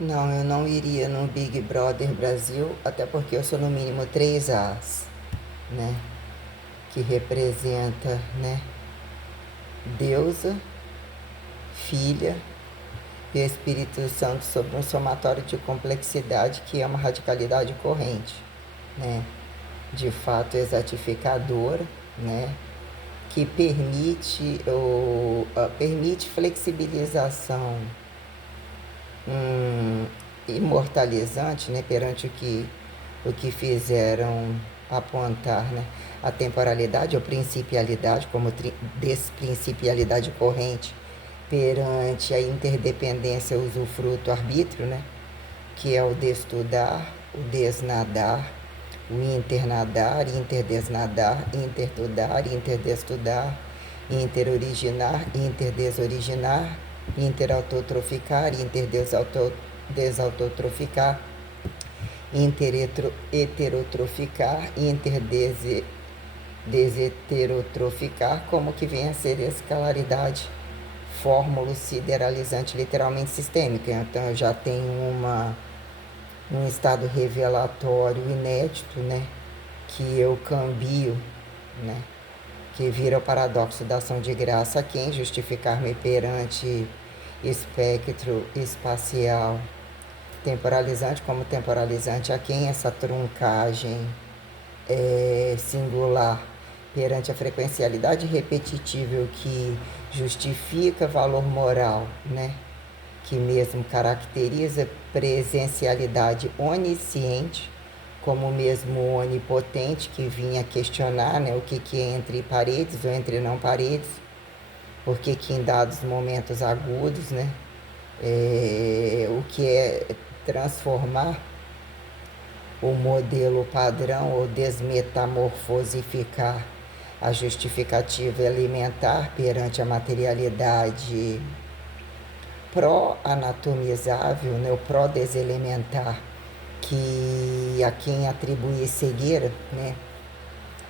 Não, eu não iria no Big Brother Brasil, até porque eu sou no mínimo 3 As, né? Que representa, né? Deusa, Filha e Espírito Santo sobre um somatório de complexidade que é uma radicalidade corrente, né? De fato exatificadora, né? Que permite flexibilização imortalizante, né, perante o que fizeram apontar, né, a temporalidade ou principialidade como desprincipialidade corrente perante a interdependência, usufruto, arbítrio, né, que é o destudar, o desnadar, o internadar, interdesnadar, intertudar, interdestudar, interoriginar, interdesoriginar, interautotroficar, interdesautotroficar, interheterotroficar, interdeseterotroficar, como que vem a ser escalaridade, fórmula sideralizante literalmente sistêmica. Então eu já tenho um estado revelatório inédito, né, que eu cambio, né, que vira o paradoxo da ação de graça a quem justificar-me perante espectro espacial temporalizante como temporalizante a quem essa truncagem é singular perante a frequencialidade repetitível que justifica valor moral, né? Que mesmo caracteriza presencialidade onisciente, como mesmo onipotente que vinha questionar, né, o que é entre paredes ou entre não paredes, porque que em dados momentos agudos, né, o que é transformar o modelo padrão ou desmetamorfosificar a justificativa elementar perante a materialidade pró-anatomizável, né, o pró-deselementar, que a quem atribui cegueira, né,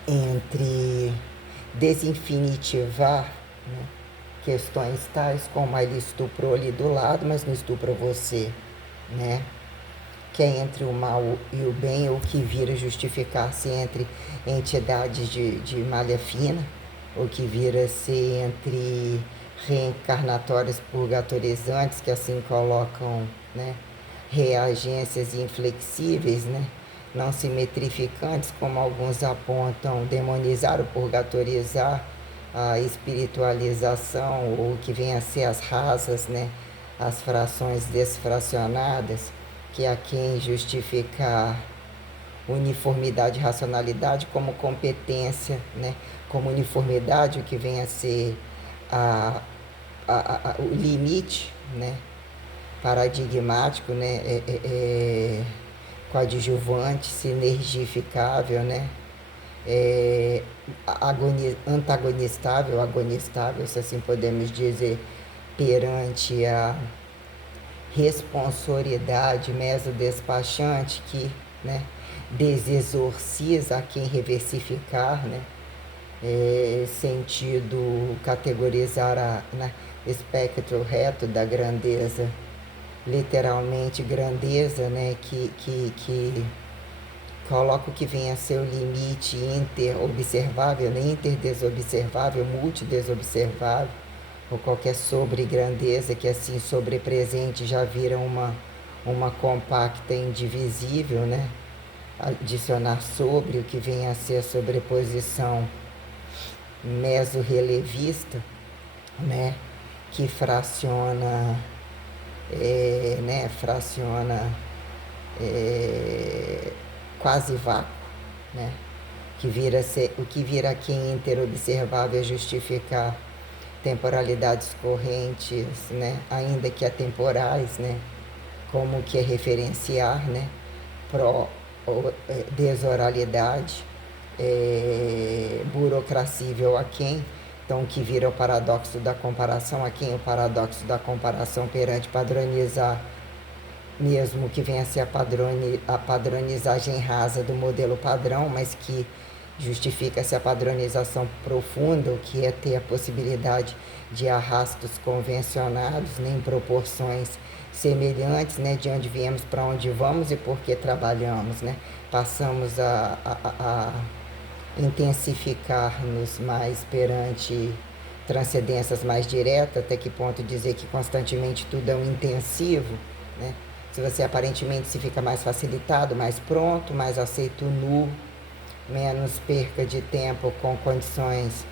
entre desinfinitivar, né, questões tais como ele estuprou ali do lado, mas não estupra você, né? Que é entre o mal e o bem, ou que vira justificar-se entre entidades de malha fina, ou que vira-se entre reencarnatórios purgatorizantes, que assim colocam, né, reagências inflexíveis, né, não simetrificantes, como alguns apontam, demonizar ou purgatorizar a espiritualização, ou que vem a ser as rasas, né, as frações desfracionadas, que a quem justificar uniformidade e racionalidade como competência, né, como uniformidade, o que vem a ser o limite, né, paradigmático, né, coadjuvante, sinergificável, né, antagonistável, agonistável, se assim podemos dizer, perante a responsoriedade mesodespachante que, né, desexorciza a quem reversificar, né, sentido categorizar né, espectro reto da grandeza, literalmente grandeza, né, que coloca o que vem a ser o limite interobservável, né, interdesobservável, multidesobservável, ou qualquer sobre-grandeza que assim sobrepresente já vira uma compacta indivisível, né? Adicionar sobre o que vem a ser a sobreposição mesorrelevista, né? Que fraciona, quase vácuo, né? O que vira aqui em interobservável é justificar temporalidades correntes, né, ainda que atemporais, né, como que é referenciar, né, desoralidade, burocracível a quem, então que vira o paradoxo da comparação, a quem o paradoxo da comparação perante padronizar, mesmo que venha a ser a padronizagem rasa do modelo padrão, mas que justifica-se a padronização profunda, o que é ter a possibilidade de arrastos convencionados, né, em proporções semelhantes, né, de onde viemos para onde vamos e por que trabalhamos, né? Passamos a intensificar-nos mais perante transcendências mais diretas, até que ponto dizer que constantemente tudo é um intensivo, né? Se você aparentemente se fica mais facilitado, mais pronto, mais aceito nu, menos perca de tempo com condições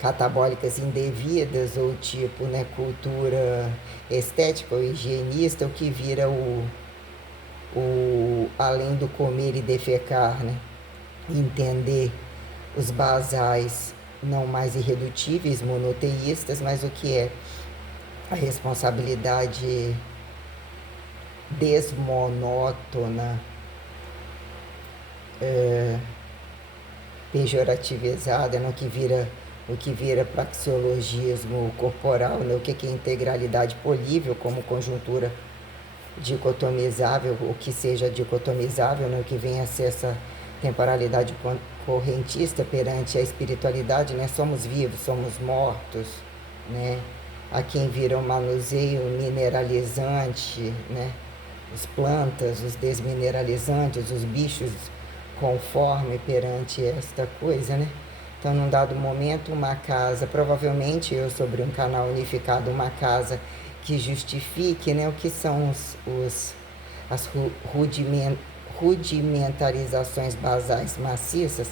catabólicas indevidas ou tipo, né, cultura estética ou higienista, o que vira o além do comer e defecar, né? Entender os basais não mais irredutíveis, monoteístas, mas o que é a responsabilidade desmonótona, pejorativizada, no que vira o que vira praxeologismo corporal, né? O que é integralidade polível como conjuntura dicotomizável, o que seja dicotomizável, né? O que vem a ser essa temporalidade correntista perante a espiritualidade, né? Somos vivos, somos mortos, né? A quem vira o manuseio mineralizante, né? As plantas, os desmineralizantes, os bichos conforme perante esta coisa, né? Então, num dado momento, uma casa, provavelmente eu sobre um canal unificado, uma casa que justifique, né, o que são as rudimentarizações basais maciças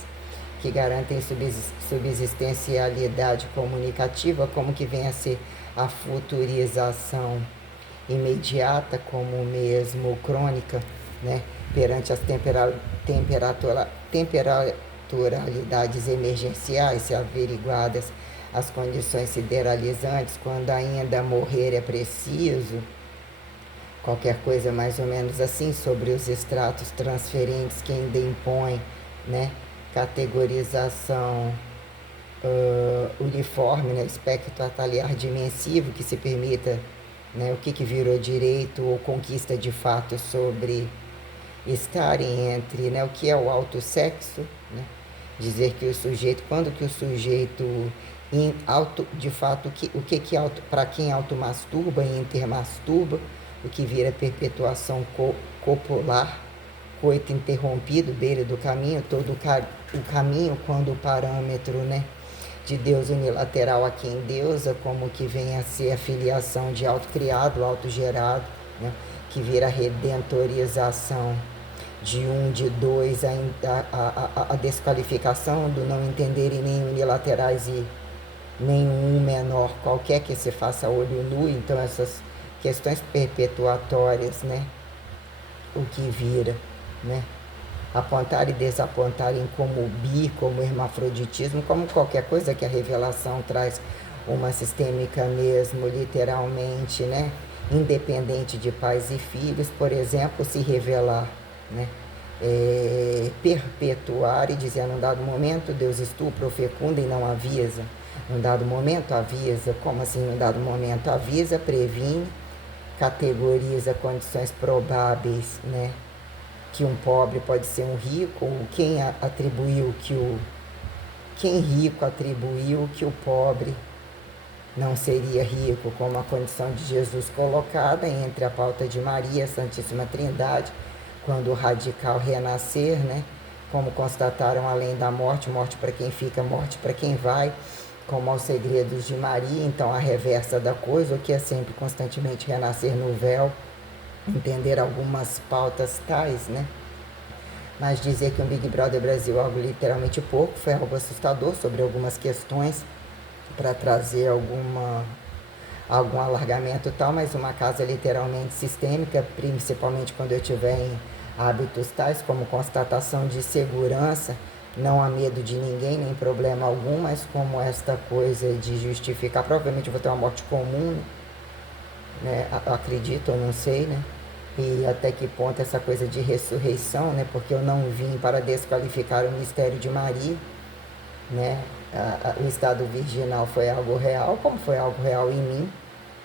que garantem subsistencialidade comunicativa, como que vem a ser a futurização imediata, como mesmo crônica, né, perante as temperaturalidades emergenciais, se averiguadas as condições sideralizantes, quando ainda morrer é preciso, qualquer coisa mais ou menos assim, sobre os estratos transferentes que ainda impõem, né, categorização uniforme, né, espectro ataliar dimensivo que se permita, né, o que virou direito ou conquista de fato sobre estarem entre, né, o que é o autossexo, né, dizer que o sujeito, quando que o sujeito de fato, o que auto, para quem automasturba e intermasturba, o que vira perpetuação copular, coito interrompido, beira do caminho, todo o caminho quando o parâmetro, né, de Deus unilateral a quem deusa, como que vem a ser a filiação de autocriado, autogerado, né, que vira redentorização de um, de dois, a desqualificação do não entenderem nem unilaterais e nenhum menor qualquer que se faça olho nu. Então essas questões perpetuatórias, né, o que vira, né, apontar e desapontarem como bi, como hermafroditismo, como qualquer coisa que a revelação traz uma sistêmica mesmo, literalmente, né, independente de pais e filhos, por exemplo, se revelar, né, perpetuar e dizer, num dado momento, Deus estupra ou fecunda e não avisa. Num dado momento avisa, como assim num dado momento avisa, previne, categoriza condições probáveis, né, que um pobre pode ser um rico, ou quem atribuiu quem rico atribuiu que o pobre não seria rico, como a condição de Jesus colocada entre a pauta de Maria, a Santíssima Trindade, quando o radical renascer, né, como constataram além da morte, morte para quem fica, morte para quem vai, como aos segredos de Maria, então a reversa da coisa, o que é sempre constantemente renascer no véu, entender algumas pautas tais, né? Mas dizer que um Big Brother Brasil é algo literalmente pouco foi algo assustador sobre algumas questões para trazer algum alargamento e tal, mas uma casa literalmente sistêmica, principalmente quando eu tiver em hábitos tais como constatação de segurança, não há medo de ninguém, nem problema algum, mas como esta coisa de justificar, provavelmente eu vou ter uma morte comum, né? Acredito, eu não sei, né? E até que ponto essa coisa de ressurreição, né? Porque eu não vim para desqualificar o mistério de Maria, né? O estado virginal foi algo real, como foi algo real em mim.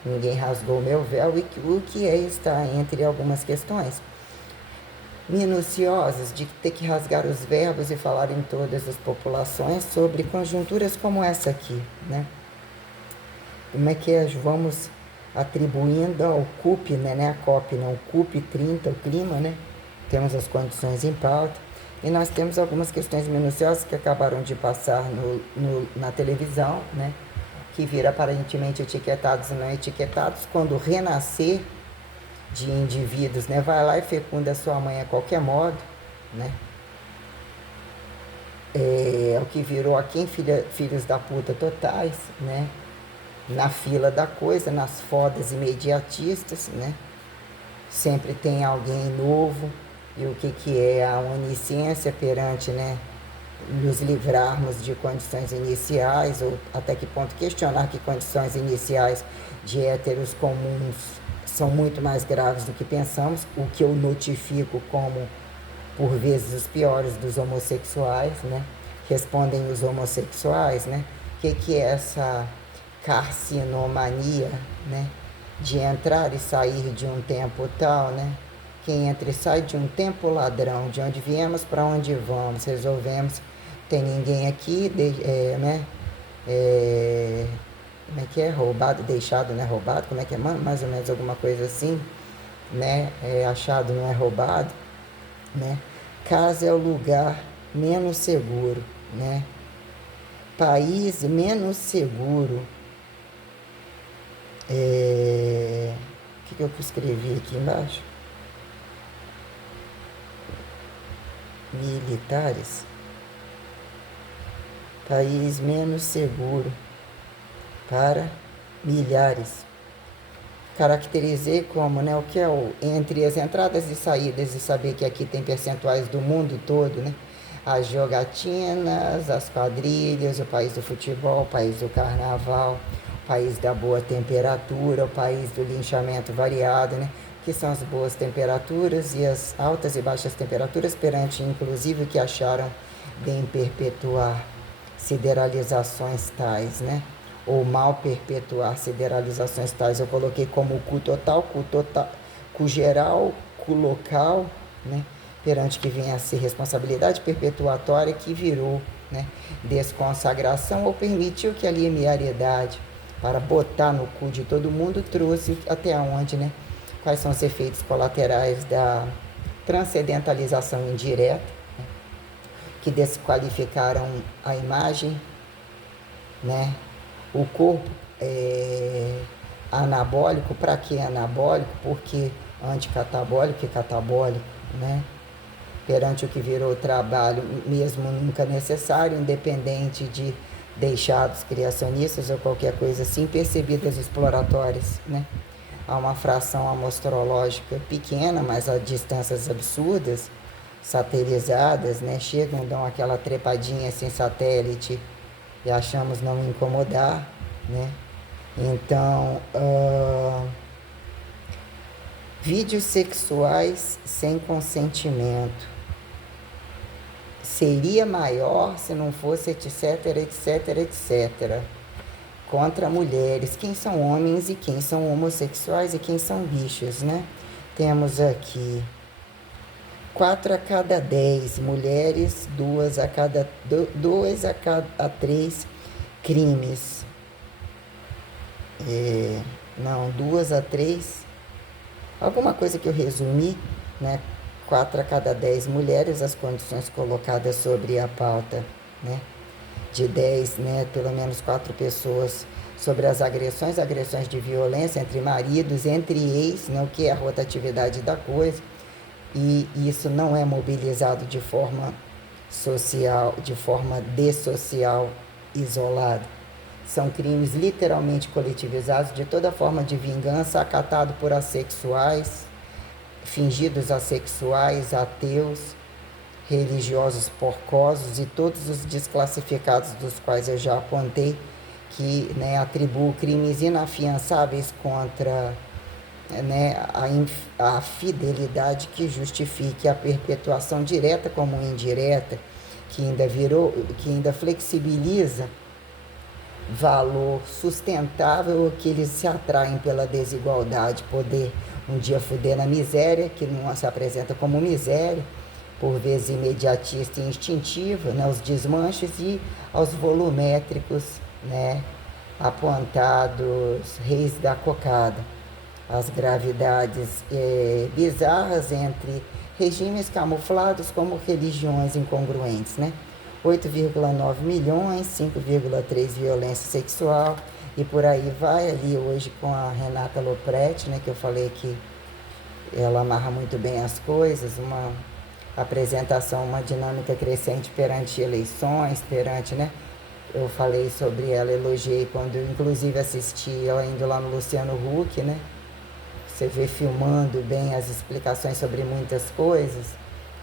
Ninguém rasgou o meu véu, e o que é está entre algumas questões minuciosas de ter que rasgar os verbos e falar em todas as populações sobre conjunturas como essa aqui, né? Como é que vamos atribuindo ao CUP, né, a COP, não, o CUP 30, o clima, né, temos as condições em pauta, e nós temos algumas questões minuciosas que acabaram de passar na televisão, né, que viram aparentemente etiquetados e não etiquetados, quando renascer de indivíduos, né, vai lá e fecunda sua mãe a qualquer modo, né, é o que virou aqui em filhos da puta totais, né, na fila da coisa, nas fodas imediatistas, né, sempre tem alguém novo, e o que é a onisciência perante, né, nos livrarmos de condições iniciais, ou até que ponto questionar que condições iniciais de héteros comuns são muito mais graves do que pensamos, o que eu notifico como, por vezes, os piores dos homossexuais, né? Respondem os homossexuais, né? O que é essa carcinomania, né? De entrar e sair de um tempo tal, né? Quem entra e sai de um tempo ladrão, de onde viemos para onde vamos, resolvemos, tem ninguém aqui, né? Como é que é? Roubado, deixado não é roubado, como é que é? Mais ou menos alguma coisa assim, né? Achado não é roubado, né? Casa é o lugar menos seguro, né? País menos seguro. O que eu escrevi aqui embaixo? Militares. País menos seguro para milhares. Caracterizei como, né, o que é entre as entradas e saídas, e saber que aqui tem percentuais do mundo todo, né? As jogatinas, as quadrilhas, o país do futebol, o país do carnaval, o país da boa temperatura, o país do linchamento variado, né? Que são as boas temperaturas e as altas e baixas temperaturas, perante inclusive o que acharam bem perpetuar sideralizações tais, né? Ou mal perpetuar sideralizações tais. Eu coloquei como cu total, cu geral, cu local, né? Perante que vinha a ser responsabilidade perpetuatória, que virou, né, desconsagração, ou permitiu que a linearidade para botar no cu de todo mundo trouxe até onde, né? Quais são os efeitos colaterais da transcendentalização indireta, né, que desqualificaram a imagem, né? O corpo anabólico, para que anabólico? Porque anticatabólico e catabólico, né? Perante o que virou trabalho, mesmo nunca necessário, independente de deixados criacionistas ou qualquer coisa assim, percebidas exploratórias, né? Há uma fração amostrológica pequena, mas a distâncias absurdas, satelizadas, né? Chegam, dão aquela trepadinha sem satélite e achamos não incomodar, né? Então, vídeos sexuais sem consentimento seria maior se não fosse etc, etc, etc. Contra mulheres, quem são homens e quem são homossexuais e quem são bichos, né? Temos aqui 4 a cada 10 mulheres, 2 a cada 3 crimes. 2 a 3, alguma coisa que eu resumi, né? 4 a cada 10 mulheres, as condições colocadas sobre a pauta, né? De 10, né? Pelo menos 4 pessoas sobre as agressões de violência entre maridos, entre ex, né? O que é a rotatividade da coisa. E isso não é mobilizado de forma social, de forma dessocial, isolada. São crimes literalmente coletivizados de toda forma de vingança, acatado por assexuais, fingidos assexuais, ateus, religiosos porcosos e todos os desclassificados dos quais eu já apontei, que, né, atribuem crimes inafiançáveis contra, né, a fidelidade que justifique a perpetuação direta como indireta, que ainda flexibiliza valor sustentável, que eles se atraem pela desigualdade, poder um dia fuder na miséria, que não se apresenta como miséria, por vezes imediatista e instintiva, né, os desmanches, e aos volumétricos, né, apontados reis da cocada, as gravidades bizarras entre regimes camuflados como religiões incongruentes, né? 8,9 milhões, 5,3 violência sexual e por aí vai. Ali hoje com a Renata Lopretti, né, que eu falei que ela amarra muito bem as coisas, uma apresentação, uma dinâmica crescente perante eleições, perante, né? Eu falei sobre ela, elogiei quando eu inclusive assisti ela indo lá no Luciano Huck, né? Você vê filmando bem as explicações sobre muitas coisas,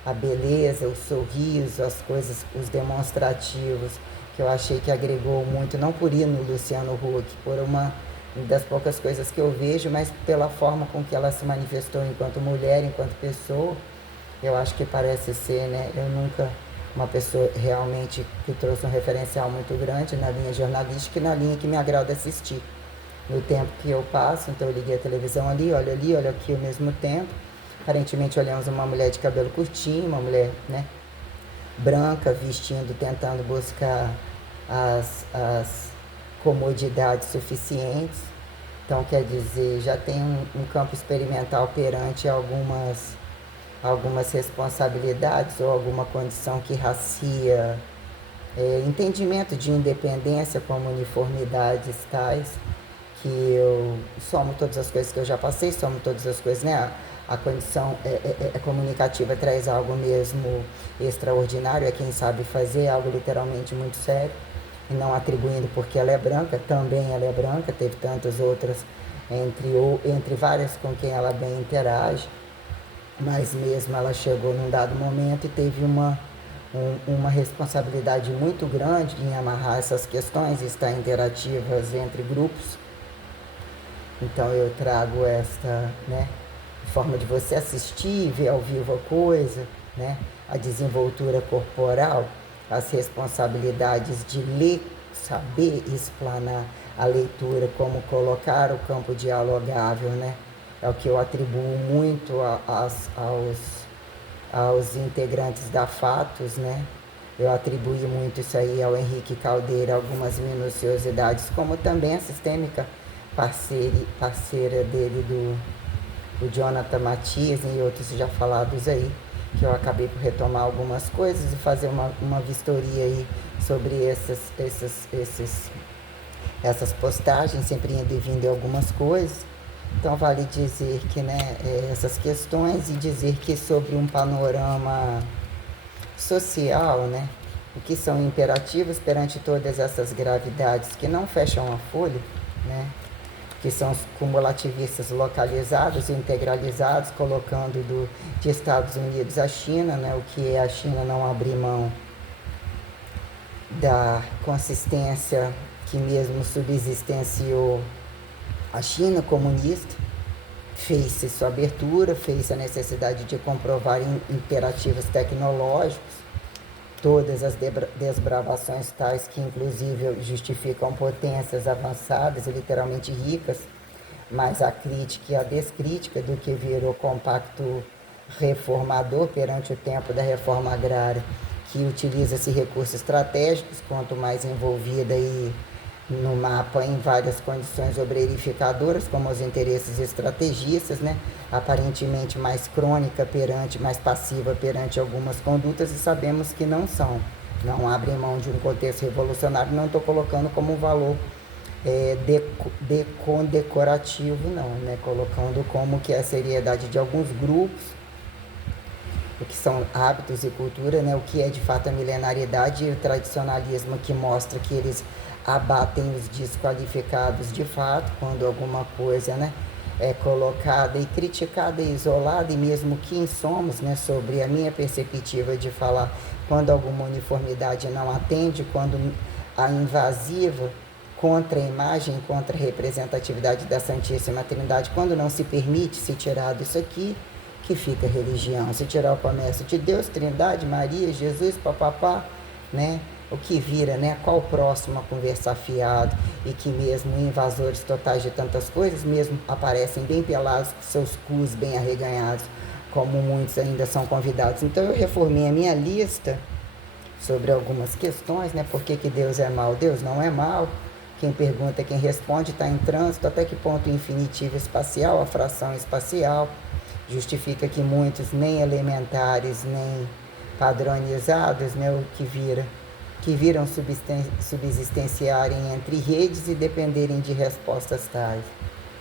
a beleza, o sorriso, as coisas, os demonstrativos, que eu achei que agregou muito, não por ir no Luciano Huck, por uma das poucas coisas que eu vejo, mas pela forma com que ela se manifestou enquanto mulher, enquanto pessoa, eu acho que parece ser, né? Eu nunca, uma pessoa realmente que trouxe um referencial muito grande na linha jornalística e na linha que me agrada assistir. No tempo que eu passo, então eu liguei a televisão ali, olho aqui ao mesmo tempo. Aparentemente olhamos uma mulher de cabelo curtinho, uma mulher, né, branca, vestindo, tentando buscar as comodidades suficientes. Então, quer dizer, já tem um campo experimental perante algumas responsabilidades ou alguma condição que racia entendimento de independência como uniformidades tais, que eu somo todas as coisas que eu já passei, somo todas as coisas, né? A condição comunicativa traz algo mesmo extraordinário, é quem sabe fazer algo literalmente muito sério, e não atribuindo porque ela é branca, também ela é branca, teve tantas outras entre várias com quem ela bem interage, mas mesmo ela chegou num dado momento e teve uma responsabilidade muito grande em amarrar essas questões e estar interativas entre grupos. Então eu trago esta, né, forma de você assistir, ver ao vivo a coisa, né, a desenvoltura corporal, as responsabilidades de ler, saber explanar a leitura, como colocar o campo dialogável, né, é o que eu atribuo muito aos integrantes da Fatos, né? Eu atribuí muito isso aí ao Henrique Caldeira, algumas minuciosidades, como também a sistêmica parceira dele, do Jonathan Matias e outros já falados aí, que eu acabei por retomar algumas coisas e fazer uma vistoria aí sobre essas postagens, sempre indo e vindo em algumas coisas. Então vale dizer que, né, essas questões e dizer que sobre um panorama social, né, o que são imperativos perante todas essas gravidades que não fecham a folha, né, que são os cumulativistas localizados e integralizados, colocando de Estados Unidos à China, né, o que é a China não abrir mão da consistência que mesmo subsistenciou a China comunista, fez-se sua abertura, fez a necessidade de comprovar imperativos tecnológicos, todas as desbravações tais que inclusive justificam potências avançadas e literalmente ricas, mas a crítica e a descrítica do que virou compacto reformador perante o tempo da reforma agrária, que utiliza-se recursos estratégicos, quanto mais envolvida e no mapa em várias condições obreirificadoras, como os interesses estrategistas, né? Aparentemente mais crônica mais passiva perante algumas condutas, e sabemos que não são. Não abrem mão de um contexto revolucionário, não estou colocando como um valor condecorativo, não, né? Colocando como que é a seriedade de alguns grupos, o que são hábitos e cultura, né? O que é de fato a milenariedade e o tradicionalismo, que mostra que eles abatem os desqualificados de fato, quando alguma coisa, né, é colocada e criticada e isolada, e mesmo quem somos, né, sobre a minha perspectiva de falar, quando alguma uniformidade não atende, quando a invasiva contra a imagem, contra a representatividade da Santíssima Trindade, quando não se permite se tirar disso aqui, que fica religião, se tirar o comércio de Deus, Trindade, Maria, Jesus, papapá, né? O que vira, né? Qual o próximo a conversar fiado, e que mesmo invasores totais de tantas coisas, mesmo aparecem bem pelados, com seus cus bem arreganhados, como muitos ainda são convidados. Então eu reformei a minha lista sobre algumas questões, né? Por que Deus é mau? Deus não é mau, Quem pergunta, quem responde está em trânsito. Até que ponto o infinitivo espacial, a fração espacial, justifica que muitos nem elementares, nem padronizados, né, o que viram subsistenciarem entre redes e dependerem de respostas tais.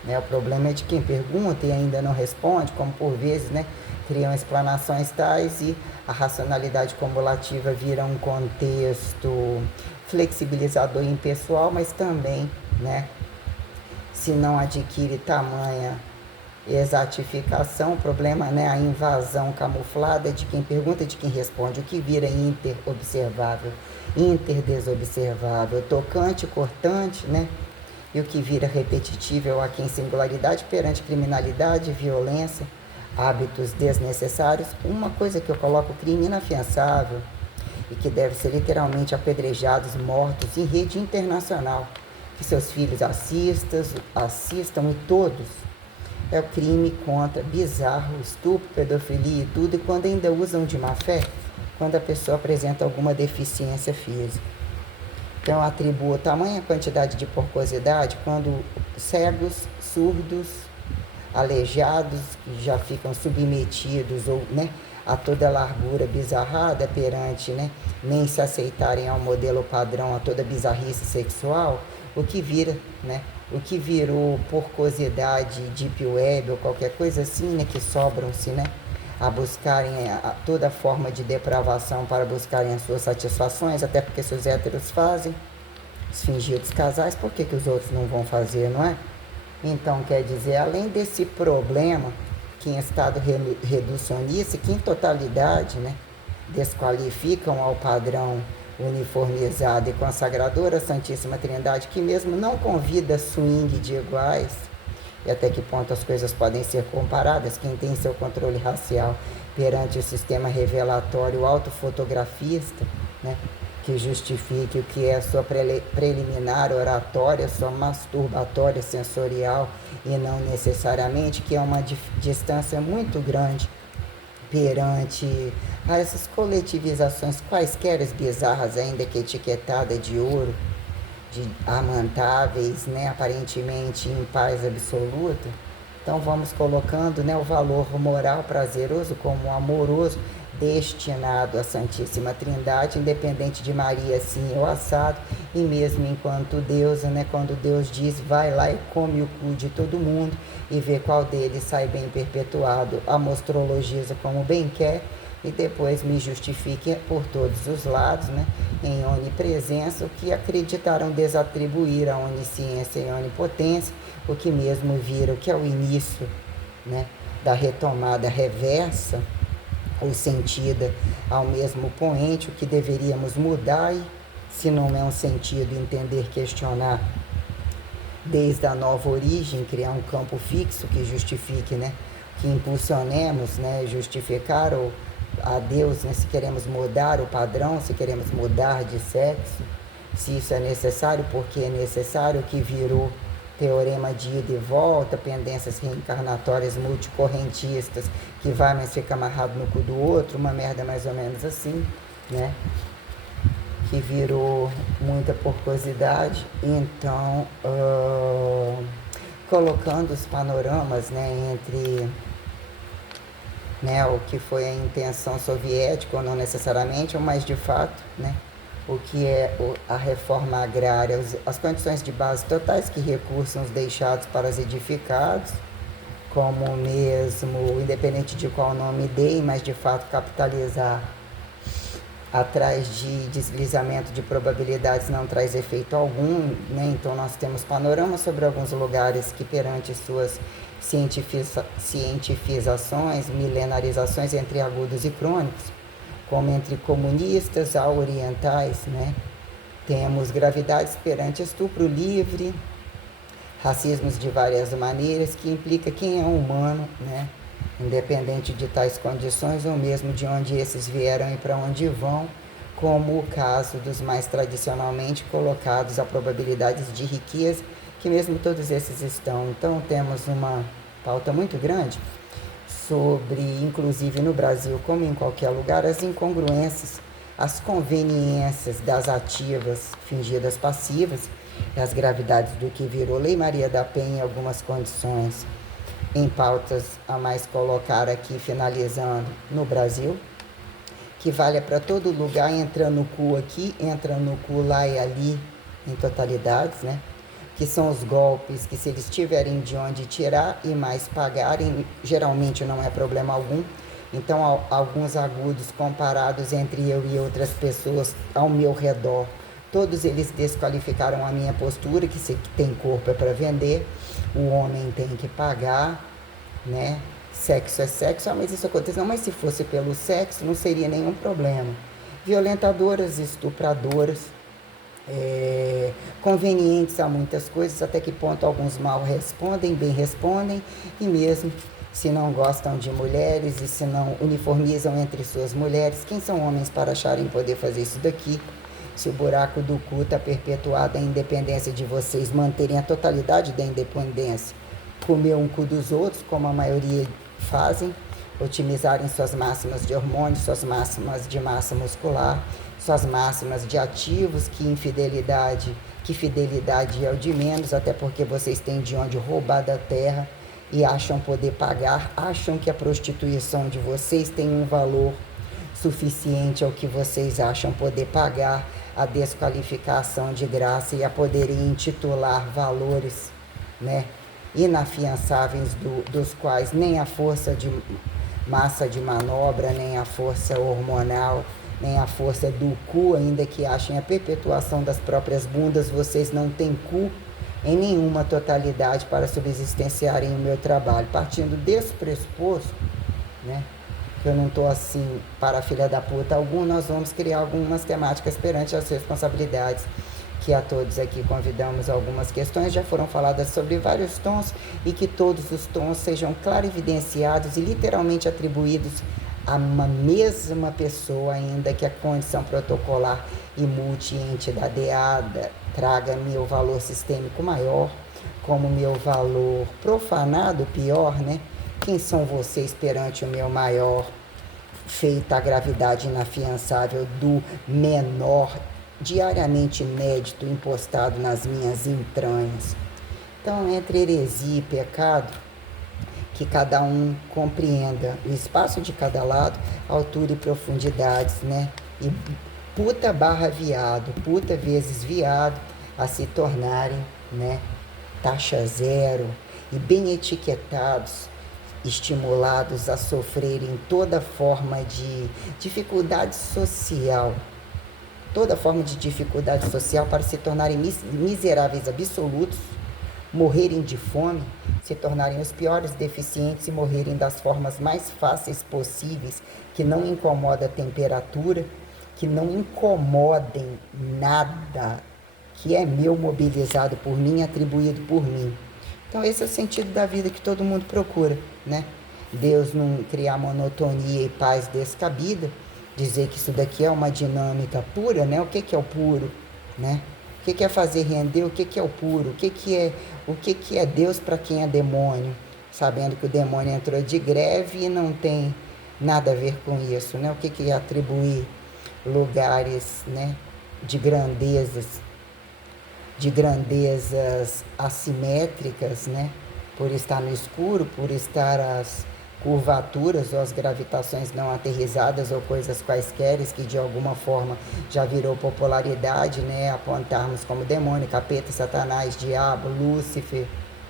Né? O problema é de quem pergunta e ainda não responde, como por vezes, né, criam explanações tais e a racionalidade cumulativa vira um contexto flexibilizador e impessoal, mas também, né, se não adquire tamanha exatificação, o problema, né, a invasão camuflada de quem pergunta, de quem responde, o que vira interobservável, interdesobservável, tocante, cortante, né, e o que vira repetitível a quem singularidade perante criminalidade, violência, hábitos desnecessários. Uma coisa que eu coloco, crime inafiançável e que deve ser literalmente apedrejados, mortos em rede internacional, que seus filhos assistam e todos, é o crime contra bizarro, estupro, pedofilia e tudo, e quando ainda usam de má fé, quando a pessoa apresenta alguma deficiência física. Então, atribuo tamanha quantidade de porcosidade quando cegos, surdos, aleijados, que já ficam submetidos ou, né, a toda largura bizarrada perante, né, nem se aceitarem ao modelo padrão, a toda bizarrice sexual, o que vira, né, o que virou porcosidade, deep web ou qualquer coisa assim, né, que sobram-se, né, a buscarem toda forma de depravação para buscarem as suas satisfações, até porque se os héteros fazem, os fingidos casais, por que os outros não vão fazer, não é? Então, quer dizer, além desse problema, que em estado reducionista, que em totalidade, né, desqualificam ao padrão uniformizado e consagrador a Santíssima Trindade, que mesmo não convida swing de iguais, e até que ponto as coisas podem ser comparadas, quem tem seu controle racial perante o sistema revelatório autofotografista, né, que justifique o que é a sua preliminar oratória, sua masturbatória sensorial, e não necessariamente, que é uma distância muito grande perante a essas coletivizações quaisquer bizarras, ainda que etiquetada de ouro, de amantáveis, né, aparentemente em paz absoluta. Então vamos colocando, né, o valor moral prazeroso como amoroso, destinado à Santíssima Trindade, independente de Maria assim ou assado, e mesmo enquanto deusa, né, quando Deus diz, vai lá e come o cu de todo mundo e vê qual deles sai bem perpetuado, a mostrologiza como bem quer, e depois me justifique por todos os lados, né, em onipresença, o que acreditaram desatribuir a onisciência e a onipotência, o que mesmo viram que é o início, né, da retomada reversa, ou sentida ao mesmo poente, o que deveríamos mudar, e se não é um sentido entender, questionar desde a nova origem, criar um campo fixo que justifique, né, que impulsionemos, né, justificar ou a Deus, né, se queremos mudar o padrão, se queremos mudar de sexo, se isso é necessário, porque é necessário, que virou teorema de ida e volta, pendências reencarnatórias multicorrentistas, que vai, mas fica amarrado no cu do outro, uma merda mais ou menos assim, né? Que virou muita porcosidade. Então, colocando os panoramas, né, entre, né, o que foi a intenção soviética, ou não necessariamente, mas de fato, né, o que é a reforma agrária, as condições de base totais, que recursos deixados para os edificados, como mesmo, independente de qual nome deem, mas de fato capitalizar atrás de deslizamento de probabilidades não traz efeito algum, né? Então nós temos panoramas sobre alguns lugares que perante suas cientifizações, milenarizações entre agudos e crônicos, como entre comunistas a orientais, né? Temos gravidades perante estupro livre, racismos de várias maneiras, que implica quem é humano, né? Independente de tais condições, ou mesmo de onde esses vieram e para onde vão, como o caso dos mais tradicionalmente colocados a probabilidades de riqueza, que mesmo todos esses estão. Então temos uma pauta muito grande sobre, inclusive no Brasil, como em qualquer lugar, as incongruências, as conveniências das ativas fingidas passivas, e as gravidades do que virou Lei Maria da Penha em algumas condições, em pautas a mais colocar aqui, finalizando, no Brasil, que vale para todo lugar, entra no cu aqui, entra no cu lá e ali, em totalidades, né? Que são os golpes que, se eles tiverem de onde tirar e mais pagarem, geralmente não é problema algum. Então, alguns agudos comparados entre eu e outras pessoas ao meu redor, todos eles desqualificaram a minha postura, que se tem corpo é para vender, o homem tem que pagar, né? Sexo é sexo, mas isso acontece. Não, mas se fosse pelo sexo, não seria nenhum problema. Violentadoras, estupradoras, convenientes a muitas coisas, até que ponto alguns mal respondem, bem respondem, e mesmo se não gostam de mulheres e se não uniformizam entre suas mulheres, quem são homens para acharem poder fazer isso daqui? Se o buraco do cu está perpetuado a independência de vocês manterem a totalidade da independência, comer um cu dos outros, como a maioria fazem, otimizarem suas máximas de hormônios, suas máximas de massa muscular, suas máximas de ativos, que fidelidade é o de menos, até porque vocês têm de onde roubar da terra e acham poder pagar, acham que a prostituição de vocês tem um valor suficiente ao que vocês acham poder pagar, a desqualificação de graça e a poderem intitular valores, né, inafiançáveis, dos quais nem a força de massa de manobra, nem a força hormonal, nem a força do cu, ainda que achem a perpetuação das próprias bundas, vocês não têm cu em nenhuma totalidade para subsistenciarem o meu trabalho. Partindo desse pressuposto, né, que eu não estou assim para filha da puta algum, nós vamos criar algumas temáticas perante as responsabilidades, que a todos aqui convidamos. Algumas questões já foram faladas sobre vários tons, e que todos os tons sejam clarividenciados e literalmente atribuídos a uma mesma pessoa, ainda que a condição protocolar e multi-entidadeada traga meu valor sistêmico maior, como meu valor profanado pior, né? Quem são vocês perante o meu maior, feita a gravidade inafiançável do menor, diariamente inédito, impostado nas minhas entranhas? Então, entre heresia e pecado, que cada um compreenda o espaço de cada lado, altura e profundidades, né? E puta barra viado, puta vezes viado, a se tornarem, né, taxa zero, e bem etiquetados, estimulados a sofrerem toda forma de dificuldade social, para se tornarem miseráveis absolutos, morrerem de fome, se tornarem os piores deficientes e morrerem das formas mais fáceis possíveis, que não incomoda a temperatura, que não incomodem nada que é meu, mobilizado por mim, atribuído por mim. Então esse é o sentido da vida que todo mundo procura, né? Deus não criar monotonia e paz descabida, dizer que isso daqui é uma dinâmica pura, né? O que é o puro, né? O que é fazer render? O que é o puro? O que é Deus para quem é demônio? Sabendo que o demônio entrou de greve e não tem nada a ver com isso, né? O que é atribuir lugares, né, de grandezas assimétricas, né, por estar no escuro, por estar as curvaturas ou as gravitações não aterrizadas ou coisas quaisquer que de alguma forma já virou popularidade, né, apontarmos como demônio, capeta, satanás, diabo, Lúcifer,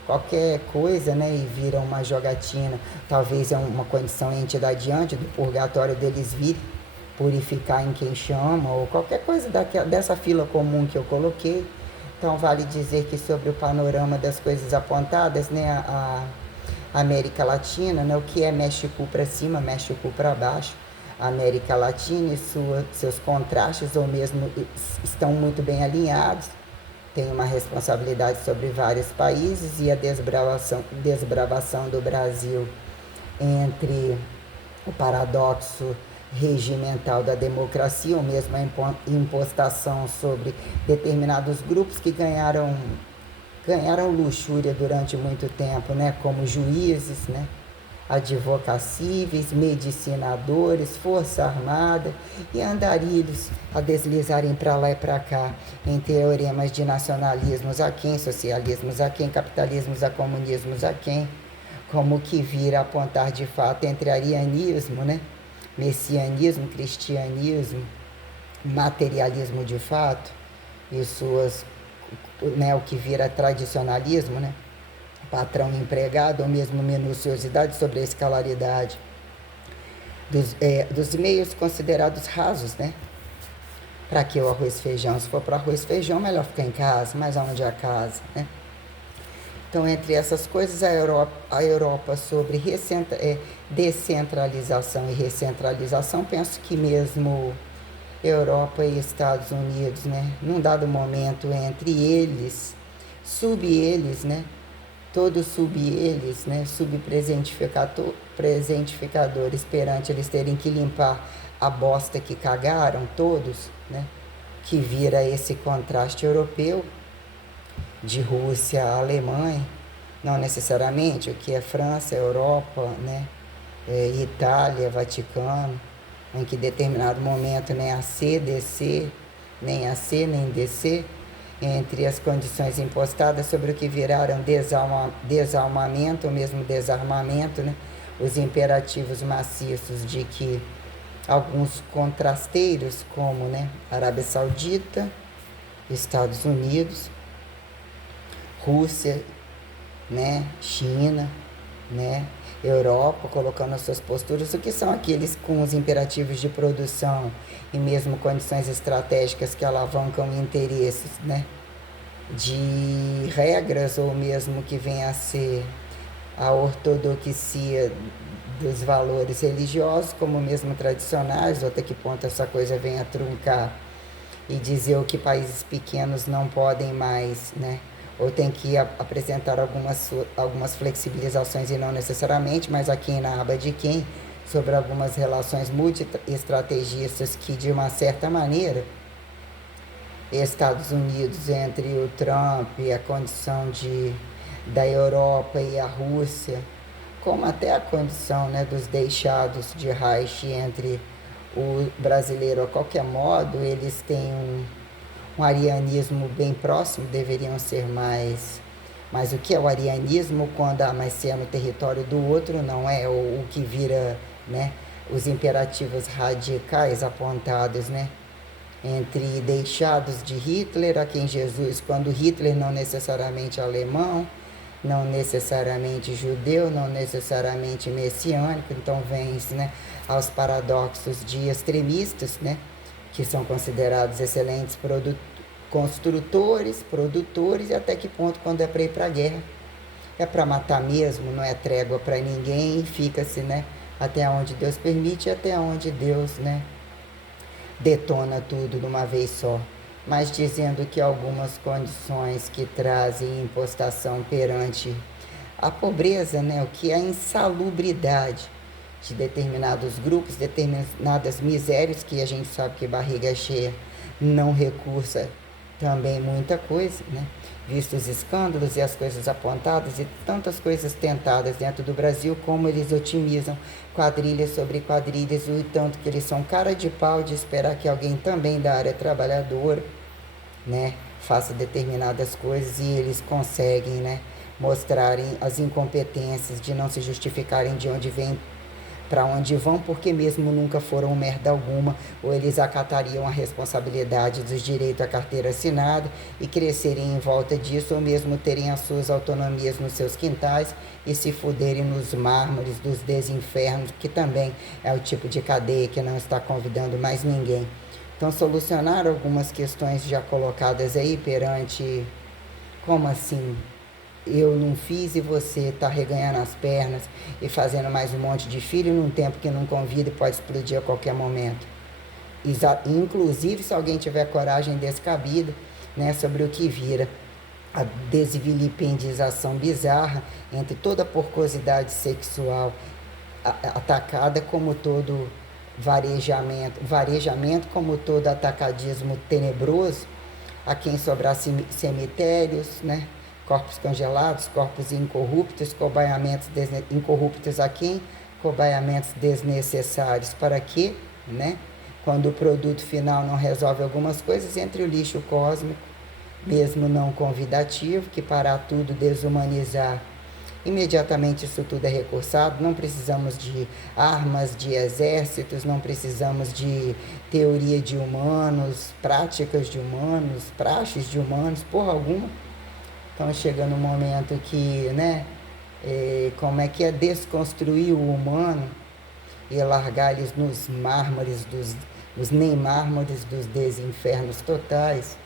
qualquer coisa, né, e vira uma jogatina. Talvez é uma condição entidadiante do purgatório deles vir purificar em quem chama, ou qualquer coisa dessa fila comum que eu coloquei. Então vale dizer que sobre o panorama das coisas apontadas, né, a América Latina, né, o que é mexe o cu para cima, mexe o cu para baixo. A América Latina e seus contrastes, ou mesmo, estão muito bem alinhados, tem uma responsabilidade sobre vários países, e a desbravação do Brasil entre o paradoxo regimental da democracia, ou mesmo a impostação sobre determinados grupos que ganharam luxúria durante muito tempo, né, como juízes, né, advocatíveis, medicinadores, força armada e andarilhos a deslizarem para lá e para cá em teoremas de nacionalismos a quem, socialismos a quem, capitalismos a comunismos a quem, como que vira apontar de fato entre arianismo, né, messianismo, cristianismo, materialismo de fato e suas, né, o que vira tradicionalismo, né, patrão empregado, ou mesmo minuciosidade sobre a escalaridade dos meios considerados rasos, né? Para que o arroz e feijão? Se for para arroz e feijão, melhor ficar em casa, mas aonde é a casa, né? Então, entre essas coisas, a Europa sobre descentralização e recentralização, penso que mesmo Europa e Estados Unidos, né? Num dado momento entre eles, eles, né? Todos eles, né, presentificadores perante eles terem que limpar a bosta que cagaram todos, né, que vira esse contraste europeu de Rússia a Alemanha, não necessariamente o que é França, Europa, né, Itália, Vaticano, em que em determinado momento nem a C descer, nem a C nem descer, entre as condições impostadas sobre o que viraram desalmamento ou mesmo desarmamento, né? Os imperativos maciços de que alguns contrasteiros, como, né, Arábia Saudita, Estados Unidos, Rússia, né, China, né, Europa, colocando as suas posturas, o que são aqueles com os imperativos de produção e mesmo condições estratégicas que alavancam interesses, né, de regras ou mesmo que venha a ser a ortodoxia dos valores religiosos, como mesmo tradicionais, ou até que ponto essa coisa vem a truncar e dizer o que países pequenos não podem mais, né? Ou tem que apresentar algumas flexibilizações e não necessariamente, mas aqui na aba de quem, sobre algumas relações multi-estrategistas que, de uma certa maneira, Estados Unidos entre o Trump e a condição da Europa e a Rússia, como até a condição, né, dos deixados de Reich entre o brasileiro a qualquer modo, eles têm um arianismo bem próximo, deveriam ser mais. Mas o que é o arianismo quando mas se é no território do outro, não é o que vira, né, os imperativos radicais apontados, né, entre deixados de Hitler a quem Jesus, quando Hitler não necessariamente alemão, não necessariamente judeu, não necessariamente messiânico, então vem-se, né, aos paradoxos de extremistas, né, que são considerados excelentes construtores, produtores, e até que ponto, quando é para ir para a guerra, é para matar mesmo, não é trégua para ninguém, e fica-se, né, até onde Deus permite e até onde Deus, né, detona tudo de uma vez só. Mas dizendo que algumas condições que trazem impostação perante a pobreza, né, o que é a insalubridade de determinados grupos, determinadas misérias, que a gente sabe que barriga cheia não recursa também muita coisa, né? Visto os escândalos e as coisas apontadas e tantas coisas tentadas dentro do Brasil, como eles otimizam quadrilhas sobre quadrilhas, e o tanto que eles são cara de pau de esperar que alguém também da área trabalhadora, né, faça determinadas coisas, e eles conseguem, né, mostrarem as incompetências de não se justificarem de onde vem, para onde vão, porque mesmo nunca foram merda alguma, ou eles acatariam a responsabilidade dos direitos à carteira assinada e crescerem em volta disso, ou mesmo terem as suas autonomias nos seus quintais e se fuderem nos mármores dos desinfernos, que também é o tipo de cadeia que não está convidando mais ninguém. Então, solucionar algumas questões já colocadas aí perante, como assim, eu não fiz e você está reganhando as pernas e fazendo mais um monte de filho num tempo que não convida e pode explodir a qualquer momento. Inclusive, se alguém tiver coragem descabida, né, sobre o que vira a desvilipendização bizarra entre toda a porcosidade sexual atacada, como todo varejamento como todo atacadismo tenebroso, a quem sobrar cemitérios, né, corpos congelados, corpos incorruptos, cobaiamentos incorruptos a quem? Cobaiamentos desnecessários. Para quê? Né? Quando o produto final não resolve algumas coisas, entre o lixo cósmico, mesmo não convidativo, que parar tudo, desumanizar, imediatamente isso tudo é recursado. Não precisamos de armas, de exércitos, não precisamos de teoria de humanos, práticas de humanos, praxes de humanos, porra alguma. Então chega no momento que, né, como é que é desconstruir o humano e largar eles nos mármores os nem mármores dos desinfernos totais,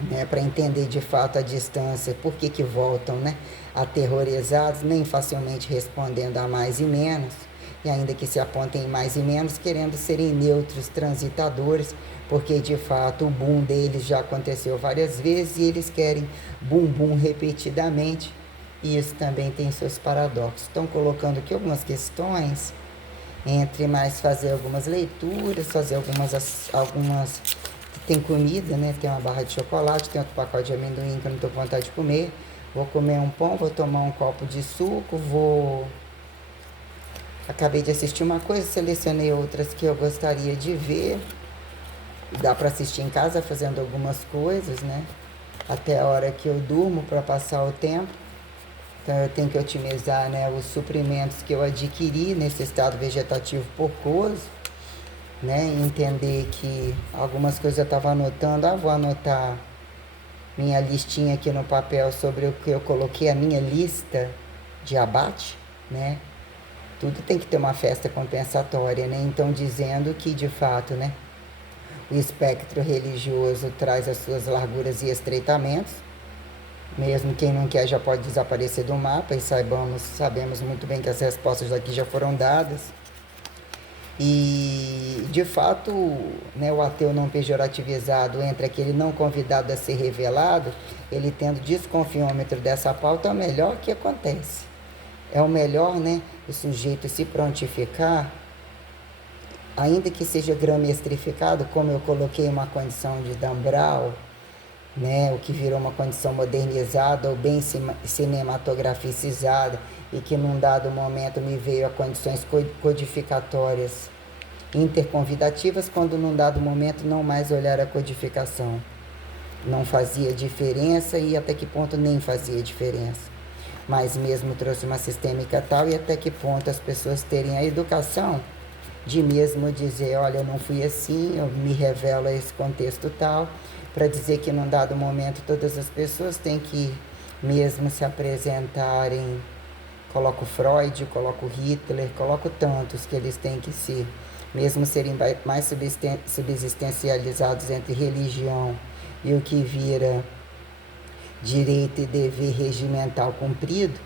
né, para entender de fato a distância, por que voltam, né, aterrorizados, nem facilmente respondendo a mais e menos, e ainda que se apontem mais e menos, querendo serem neutros transitadores, porque de fato o boom deles já aconteceu várias vezes e eles querem boom repetidamente, e isso também tem seus paradoxos. Estão colocando aqui algumas questões, entre mais fazer algumas leituras, fazer algumas tem comida, né? Tem uma barra de chocolate, tem outro pacote de amendoim que eu não estou com vontade de comer. Vou comer um pão, vou tomar um copo de suco, Acabei de assistir uma coisa, selecionei outras que eu gostaria de ver. Dá para assistir em casa fazendo algumas coisas, né? Até a hora que eu durmo para passar o tempo. Então eu tenho que otimizar, né, os suprimentos que eu adquiri nesse estado vegetativo porcoso, né? Entender que algumas coisas eu estava anotando, vou anotar minha listinha aqui no papel sobre o que eu coloquei, a minha lista de abate, né? Tudo tem que ter uma festa compensatória, né? Então dizendo que de fato, né, o espectro religioso traz as suas larguras e estreitamentos. Mesmo quem não quer já pode desaparecer do mapa, e sabemos muito bem que as respostas daqui já foram dadas. E, de fato, né, o ateu não pejorativizado entre aquele não convidado a ser revelado, ele tendo desconfiômetro dessa pauta, é o melhor que acontece. É o melhor, né, o sujeito se prontificar, ainda que seja gramestrificado, como eu coloquei uma condição de Dan Brown, né, o que virou uma condição modernizada ou bem cinematograficizada, e que num dado momento me veio a condições codificatórias interconvidativas, quando num dado momento não mais olhar a codificação. Não fazia diferença, e até que ponto nem fazia diferença. Mas mesmo trouxe uma sistêmica tal, e até que ponto as pessoas terem a educação de mesmo dizer, olha, eu não fui assim, eu me revelo a esse contexto tal, para dizer que num dado momento todas as pessoas têm que mesmo se apresentarem, coloco Freud, coloco Hitler, coloco tantos que eles têm que se, mesmo serem mais subsistencializados entre religião e o que vira direito e dever regimental cumprido,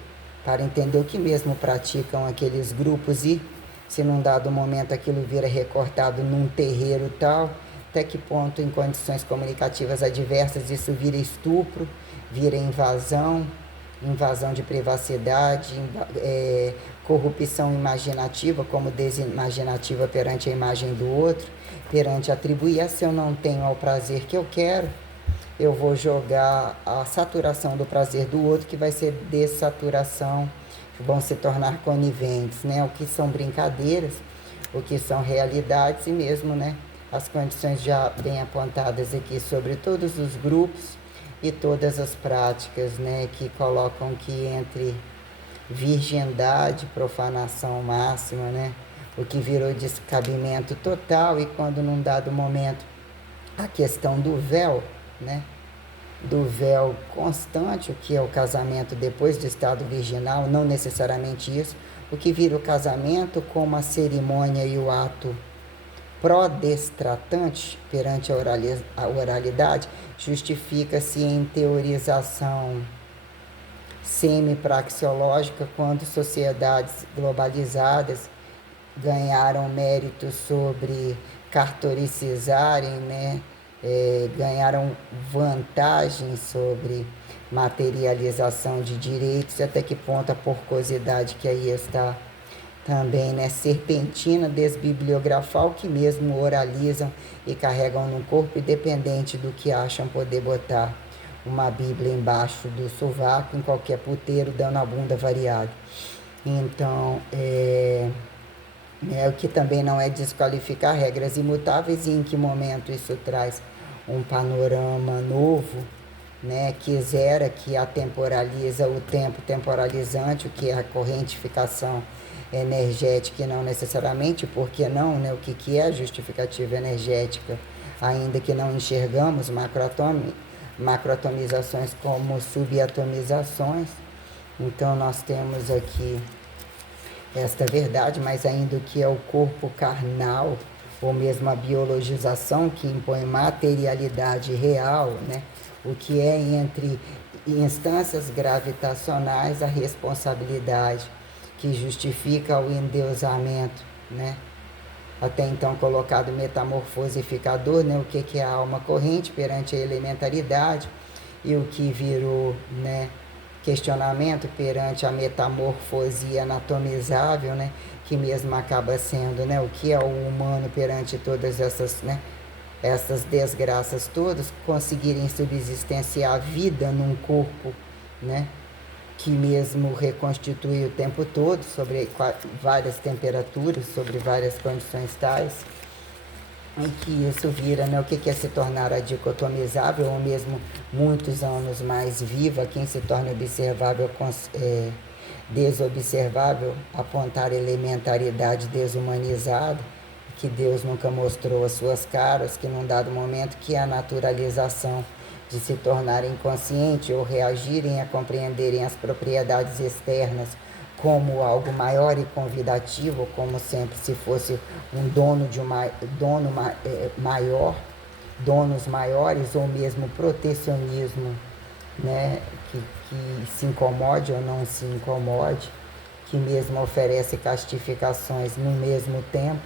para entender o que mesmo praticam aqueles grupos, e se num dado momento aquilo vira recortado num terreiro tal, até que ponto em condições comunicativas adversas isso vira estupro, vira invasão de privacidade, corrupção imaginativa como desimaginativa perante a imagem do outro, perante atribuir, se eu não tenho ao prazer que eu quero, eu vou jogar a saturação do prazer do outro, que vai ser dessaturação, vão se tornar coniventes, né? O que são brincadeiras, o que são realidades, e mesmo, né, as condições já bem apontadas aqui sobre todos os grupos e todas as práticas, né, que colocam que entre virgindade, profanação máxima, né, o que virou descabimento total, e quando num dado momento a questão do véu, né, do véu constante, o que é o casamento depois do estado virginal, não necessariamente isso, o que vira o casamento como a cerimônia e o ato prodestratante perante a oralidade, justifica-se em teorização semi-praxeológica, quando sociedades globalizadas ganharam mérito sobre cartoricizarem, né? Ganharam vantagem sobre materialização de direitos, até que ponto a porcosidade que aí está também, né, serpentina, desbibliografal, que mesmo oralizam e carregam no corpo, independente do que acham poder botar uma Bíblia embaixo do sovaco, em qualquer puteiro, dando a bunda variada. Então, o que também não é desqualificar regras imutáveis, e em que momento isso traz um panorama novo, né, que zera, que atemporaliza o tempo temporalizante, o que é a correntificação energética, e não necessariamente, por que não, né, o que é a justificativa energética, ainda que não enxergamos macroatomizações como subatomizações. Então nós temos aqui esta verdade, mas ainda o que é o corpo carnal, ou mesmo a biologização que impõe materialidade real, né? O que é entre instâncias gravitacionais a responsabilidade que justifica o endeusamento, né? Até então colocado metamorfosificador, né? O que é a alma corrente perante a elementaridade, e o que virou, né, questionamento perante a metamorfose anatomizável, né, que mesmo acaba sendo, né, o que é o humano perante todas essas, né, essas desgraças todas, conseguirem subsistenciar a vida num corpo, né, que mesmo reconstitui o tempo todo, sobre várias temperaturas, sobre várias condições tais, em que isso vira, né, o que é se tornar a dicotomizável, ou mesmo muitos anos mais viva, quem se torna observável, desobservável, apontar elementaridade desumanizada, que Deus nunca mostrou as suas caras, que num dado momento, que é a naturalização de se tornarem inconsciente ou reagirem a compreenderem as propriedades externas como algo maior e convidativo, como sempre se fosse um dono de maior, donos maiores, ou mesmo protecionismo, né, que se incomode ou não se incomode, que mesmo oferece castificações no mesmo tempo,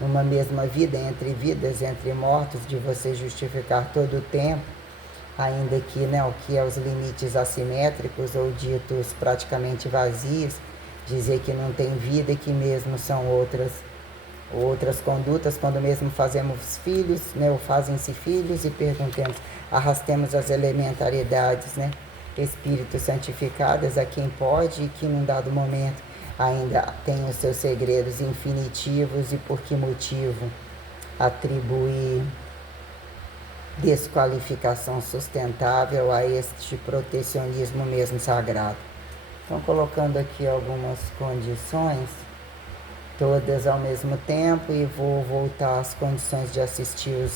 numa mesma vida, entre vidas, entre mortos, de você justificar todo o tempo, ainda que, né, o que é os limites assimétricos ou ditos praticamente vazios, dizer que não tem vida e que mesmo são outras condutas, quando mesmo fazemos filhos, né, ou fazem-se filhos, e perguntemos, arrastemos as elementaridades, né, espíritos santificadas a quem pode, e que num dado momento ainda tem os seus segredos infinitivos, e por que motivo atribuir desqualificação sustentável a este protecionismo mesmo sagrado. Então, colocando aqui algumas condições, todas ao mesmo tempo, e vou voltar às condições de assistir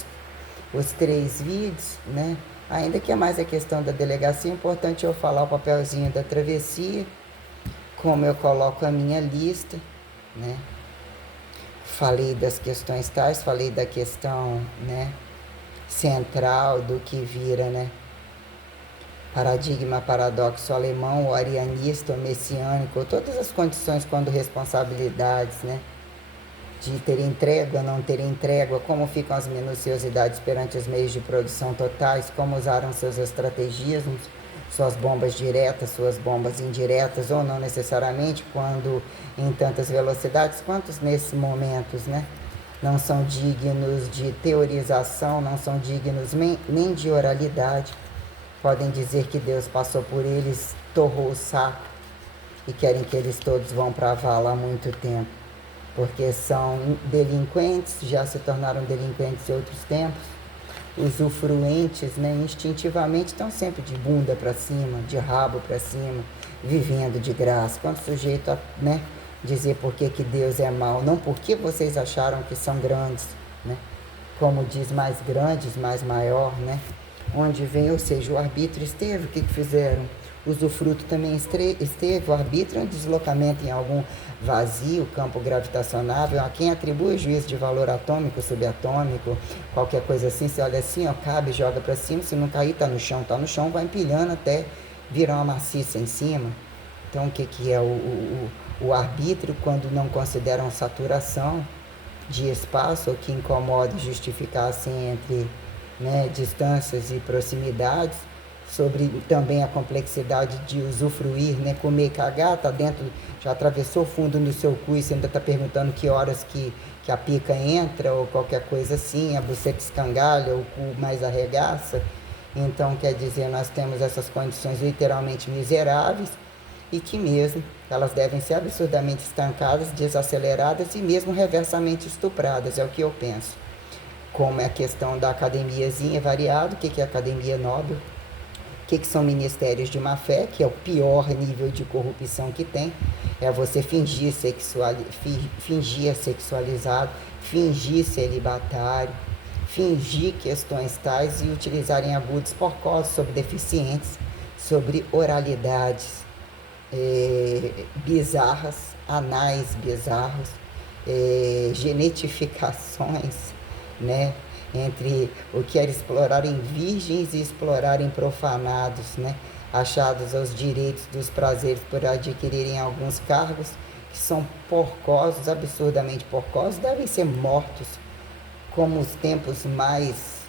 os 3 vídeos, né? Ainda que é mais a questão da delegacia, é importante eu falar o papelzinho da travessia, como eu coloco a minha lista, né? Falei das questões tais, falei da questão, né, central do que vira, né, paradigma, paradoxo alemão, o arianista, o messiânico, todas as condições quando responsabilidades, né, de ter entrega, não ter entrega, como ficam as minuciosidades perante os meios de produção totais, como usaram seus estrategismos, suas bombas diretas, suas bombas indiretas, ou não necessariamente, quando em tantas velocidades, quantos nesses momentos, né, não são dignos de teorização, não são dignos nem de oralidade. Podem dizer que Deus passou por eles, torrou o saco, e querem que eles todos vão para a vala há muito tempo, porque são delinquentes, já se tornaram delinquentes em outros tempos, usufruentes, né, instintivamente estão sempre de bunda para cima, de rabo para cima, vivendo de graça. Quando o sujeito, né, dizer por que Deus é mau, não porque vocês acharam que são grandes, né? Como diz, mais grandes, mais maior, né? Onde vem, ou seja, o arbítrio esteve, o que fizeram? O usufruto também esteve, o arbítrio é um deslocamento em algum vazio, campo gravitacionável, a quem atribui juízo de valor atômico, subatômico, qualquer coisa assim, você olha assim, ó, cabe, joga para cima, se não cair, tá no chão, vai empilhando até virar uma maciça em cima. Então, o que é o arbítrio, quando não consideram saturação de espaço, ou que incomoda e justificar assim entre, né, distâncias e proximidades, sobre também a complexidade de usufruir, né, comer e cagar, tá dentro, já atravessou o fundo do seu cu e você ainda está perguntando que horas que a pica entra, ou qualquer coisa assim, a buceta escangalha, o cu mais arregaça. Então, quer dizer, nós temos essas condições literalmente miseráveis e que mesmo elas devem ser absurdamente estancadas, desaceleradas e mesmo reversamente estupradas, é o que eu penso. Como é a questão da academiazinha variada, o que é academia nobel, o que são ministérios de má fé, que é o pior nível de corrupção que tem, é você fingir sexualizado, fingir celibatário, fingir questões tais e utilizarem agudos porcosos sobre deficientes, sobre oralidades bizarras, anais bizarros, genetificações, né? Entre o que era explorar em virgens e explorar em profanados, né? Achados aos direitos dos prazeres por adquirirem alguns cargos que são porcosos, absurdamente porcosos, devem ser mortos como os tempos mais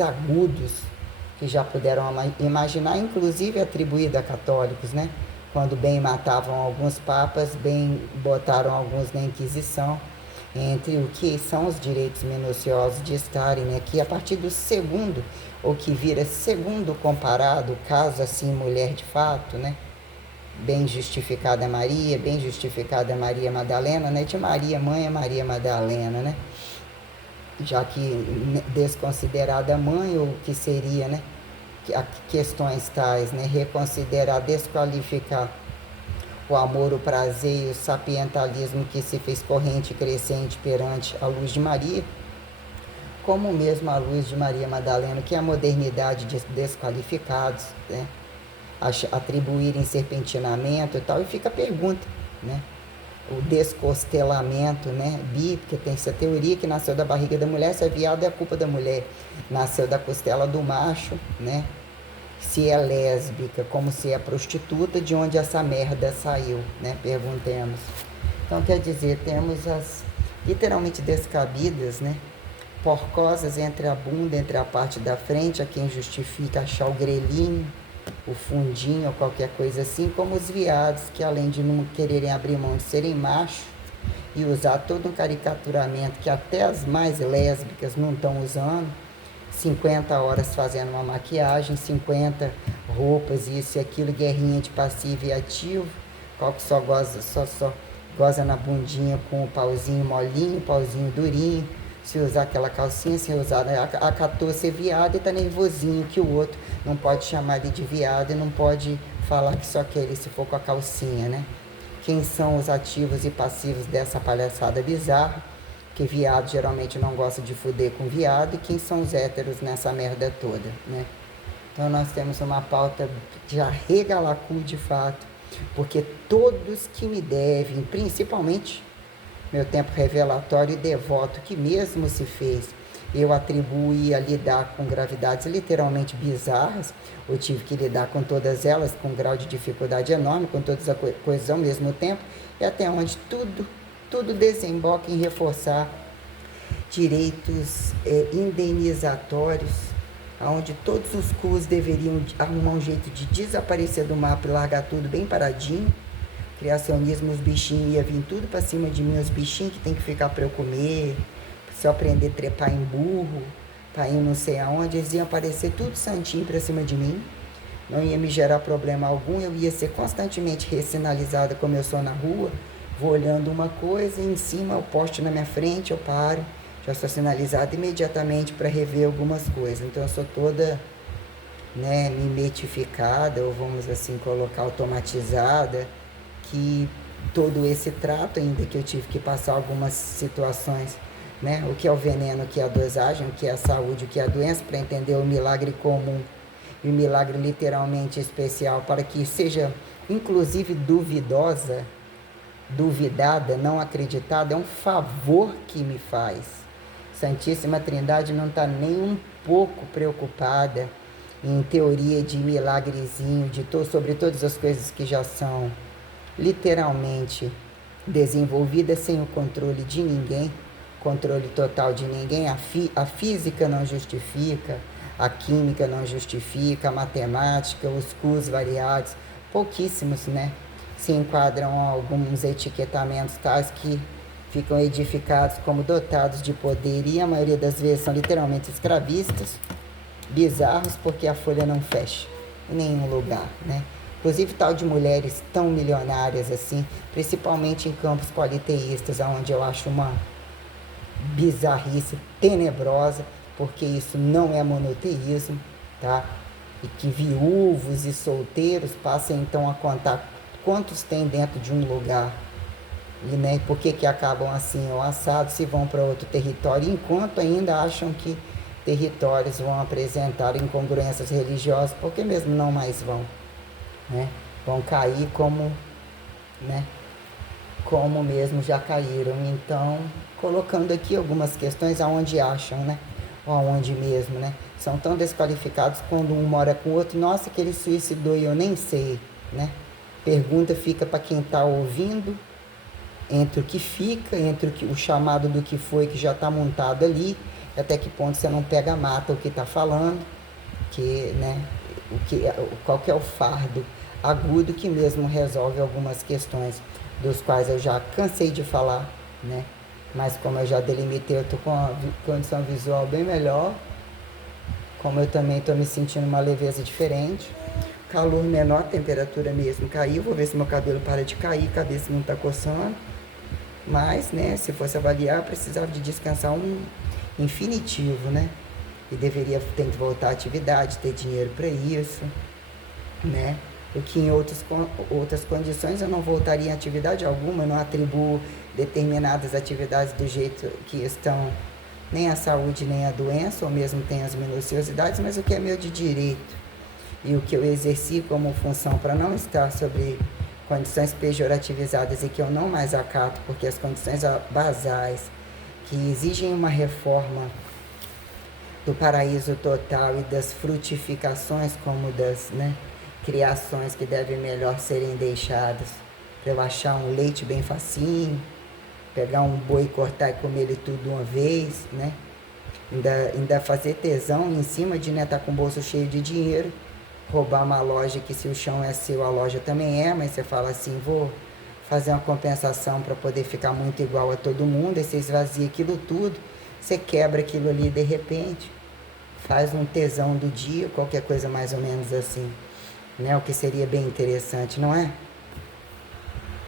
agudos que já puderam imaginar, inclusive atribuído a católicos, né? Quando bem matavam alguns papas, bem botaram alguns na Inquisição, entre o que são os direitos minuciosos de estarem, né? Que a partir do segundo, ou que vira segundo comparado, caso assim mulher de fato, né? Bem justificada Maria, bem justificada Maria Madalena, né? De Maria mãe a Maria Madalena, né? Já que desconsiderada mãe, ou que seria, né? Questões tais, né? Reconsiderar, desqualificar o amor, o prazer e o sapientalismo que se fez corrente e crescente perante a luz de Maria, como mesmo a luz de Maria Madalena, que é a modernidade de desqualificados, né? Atribuírem serpentinamento e tal, e fica a pergunta, né? O descostelamento, né? Bíblica, tem essa teoria que nasceu da barriga da mulher, se é viado é a culpa da mulher, nasceu da costela do macho, né? Se é lésbica, como se é prostituta, de onde essa merda saiu, né? Perguntemos. Então, quer dizer, temos as literalmente descabidas, né? Porcosas entre a bunda, entre a parte da frente, a quem justifica achar o grelhinho, o fundinho ou qualquer coisa assim, como os viados, que além de não quererem abrir mão de serem machos e usar todo um caricaturamento que até as mais lésbicas não estão usando, 50 horas fazendo uma maquiagem, 50 roupas, isso e aquilo, guerrinha de passivo e ativo, qual que só goza na bundinha com o pauzinho molinho, pauzinho durinho, se usar aquela calcinha, se usar, acatou ser viado e tá nervosinho que o outro não pode chamar ele de viado e não pode falar que só quer ele se for com a calcinha, né? Quem são os ativos e passivos dessa palhaçada bizarra? Que viado geralmente não gosta de fuder com viado, e quem são os héteros nessa merda toda, né? Então nós temos uma pauta de arregalacu de fato, porque todos que me devem, principalmente meu tempo revelatório e devoto, que mesmo se fez, eu atribuí a lidar com gravidades literalmente bizarras, eu tive que lidar com todas elas com um grau de dificuldade enorme, com todas as coisas ao mesmo tempo, e até onde tudo desemboca em reforçar direitos indenizatórios, onde todos os CUs deveriam arrumar um jeito de desaparecer do mapa e largar tudo bem paradinho. Criacionismo, os bichinhos iam vir tudo para cima de mim, os bichinhos que tem que ficar para eu comer, se eu aprender a trepar em burro, para ir não sei aonde, eles iam aparecer tudo santinho para cima de mim, não ia me gerar problema algum, eu ia ser constantemente ressinalizada como eu sou na rua, vou olhando uma coisa e em cima o poste na minha frente, eu paro, já sou sinalizada imediatamente para rever algumas coisas, então eu sou toda, né, mimetificada, ou vamos assim colocar, automatizada, que todo esse trato, ainda que eu tive que passar algumas situações, né? O que é o veneno, o que é a dosagem, o que é a saúde, o que é a doença, para entender o milagre comum e o milagre literalmente especial, para que seja inclusive duvidada, não acreditada, é um favor que me faz. Santíssima Trindade não está nem um pouco preocupada em teoria de milagrezinho, sobre todas as coisas que já são literalmente desenvolvida sem o controle de ninguém, controle total de ninguém. A física não justifica, a química não justifica, a matemática, os CUs variados, pouquíssimos, né? Se enquadram alguns etiquetamentos tais que ficam edificados como dotados de poder, e a maioria das vezes são literalmente escravistas, bizarros porque a folha não fecha em nenhum lugar, né? Inclusive tal de mulheres tão milionárias assim, principalmente em campos politeístas, onde eu acho uma bizarrice tenebrosa, porque isso não é monoteísmo, tá? E que viúvos e solteiros passem então a contar quantos tem dentro de um lugar e, né, por que acabam assim ou assado se vão para outro território, enquanto ainda acham que territórios vão apresentar incongruências religiosas, porque mesmo não mais vão, né? Vão cair como, né, como mesmo já caíram. Então, colocando aqui algumas questões aonde acham, né? Ou aonde mesmo, né? São tão desqualificados quando um mora com o outro. Nossa, que ele suicidou e eu nem sei, né? Pergunta fica para quem está ouvindo, entre o que fica, entre o chamado do que foi que já está montado ali, até que ponto você não pega mata o que está falando, que, né? Qual que é o fardo agudo que mesmo resolve algumas questões dos quais eu já cansei de falar, né? Mas como eu já delimitei, eu estou com uma condição visual bem melhor, como eu também estou me sentindo uma leveza diferente, calor menor, temperatura mesmo caiu, vou ver se meu cabelo para de cair, cabeça não está coçando, mas, né, se fosse avaliar, eu precisava de descansar um infinitivo, né? E deveria ter que voltar à atividade, ter dinheiro para isso, né? O que em outras condições eu não voltaria em atividade alguma, eu não atribuo determinadas atividades do jeito que estão, nem a saúde nem a doença, ou mesmo tem as minuciosidades, mas o que é meu de direito e o que eu exerci como função para não estar sobre condições pejorativizadas e que eu não mais acato, porque as condições basais que exigem uma reforma do paraíso total e das frutificações como das, né, criações que devem melhor serem deixadas, para eu achar um leite bem facinho, pegar um boi, cortar e comer ele tudo de uma vez, né? Ainda fazer tesão em cima de, né, tá com o bolso cheio de dinheiro, roubar uma loja que se o chão é seu, a loja também é, mas você fala assim, vou fazer uma compensação para poder ficar muito igual a todo mundo, e você esvazia aquilo tudo, você quebra aquilo ali de repente, faz um tesão do dia, qualquer coisa mais ou menos assim, né? O que seria bem interessante, não é?